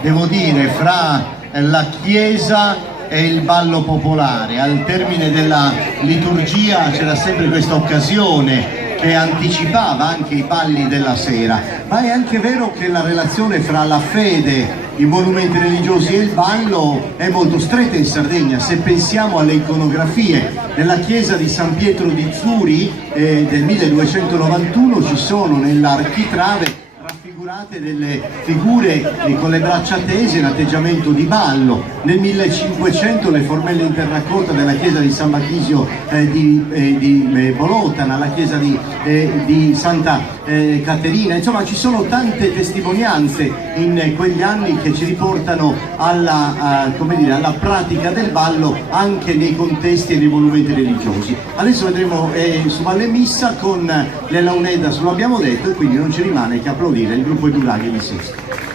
Devo dire, fra la Chiesa e il ballo popolare. Al termine della liturgia c'era sempre questa occasione che anticipava anche i balli della sera, ma è anche vero che la relazione fra la fede, i monumenti religiosi e il ballo è molto stretta in Sardegna. Se pensiamo alle iconografie nella chiesa di San Pietro di Zuri del 1291 ci sono nell'architrave raffigurate delle figure con le braccia tese in atteggiamento di ballo. Nel 1500 le formelle in terracotta della chiesa di San Batisio di Bolotana, la chiesa di Santa Caterina. Insomma, ci sono tante testimonianze in quegli anni che ci riportano alla pratica del ballo anche nei contesti e nei monumenti religiosi. Adesso vedremo su Valle Missa con le Launedas, lo abbiamo detto, e quindi non ci rimane che applaudire il gruppo Edulaghi di Sesto.